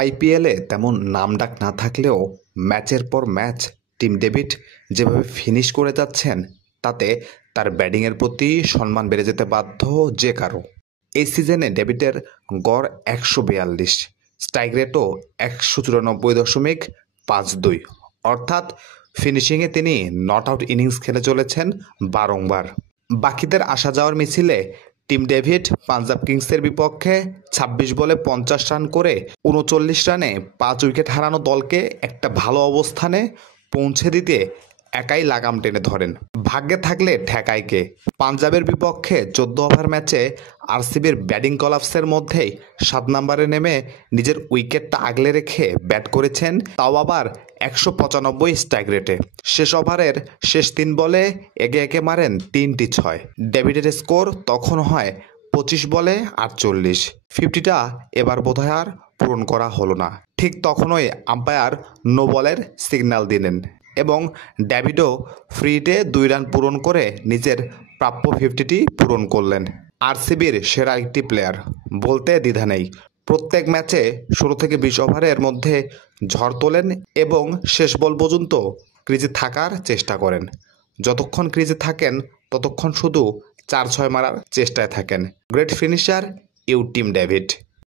আইপিএলে তেমন নামডাক না থাকলেও ম্যাচের পর ম্যাচ টিম ডেভিড যেভাবে ফিনিশ করে যাচ্ছেন তাতে তার ব্যাটিংয়ের প্রতি সম্মান বেড়ে যেতে বাধ্য যে কারো। এই সিজনে ডেভিডের গড় ১৪২, স্ট্রাইক রেটও ১৯৪.৫২, অর্থাৎ ফিনিশিংয়ে তিনি নট আউট ইনিংস খেলে চলেছেন বারংবার। বাকিদের আসা যাওয়ার মিছিলে টিম ডেভিড পাঞ্জাব কিংসের বিপক্ষে ২৬ বলে ৫০ রান করে ৩৯ রানে ৫ উইকেট হারানো দলকে একটা ভালো অবস্থানে পৌঁছে দিতে একাই লাগাম টেনে ধরেন। ভাগ্যে থাকলে ঠেকায় কে। পাঞ্জাবের বিপক্ষে ১৪ ওভার ম্যাচে আরসিবির ব্যাটিং কলাপসের মধ্যেই ৭ নম্বরে নেমে নিজের উইকেটটা আগলে রেখে ব্যাট করেছেন, তাও আবার ১৯৫ স্ট্রাইক রেটে। শেষ ওভারের শেষ ৩ বলে একে একে মারেন ৩টি ৬। ডেভিডের স্কোর তখন হয় ২৫ বলে ৪৮। 50টা এবার বোধহয় আর পূরণ করা হলো না। ঠিক তখনই আম্পায়ার নো বলের সিগন্যাল দিলেন এবং ডেভিডও ফ্রি হিটে ২ রান পূরণ করে নিজের প্রাপ্য 50টি পূরণ করলেন। আরসিবির সেরা একটি প্লেয়ার, বলতে দ্বিধা নেই। প্রত্যেক ম্যাচে ১৬ থেকে ২০ ওভারের মধ্যে ঝড় তোলেন এবং শেষ বল পর্যন্ত ক্রিজে থাকার চেষ্টা করেন। যতক্ষণ ক্রিজে থাকেন ততক্ষণ শুধু ৪-৬ মারার চেষ্টায় থাকেন। Great finisher Tim David.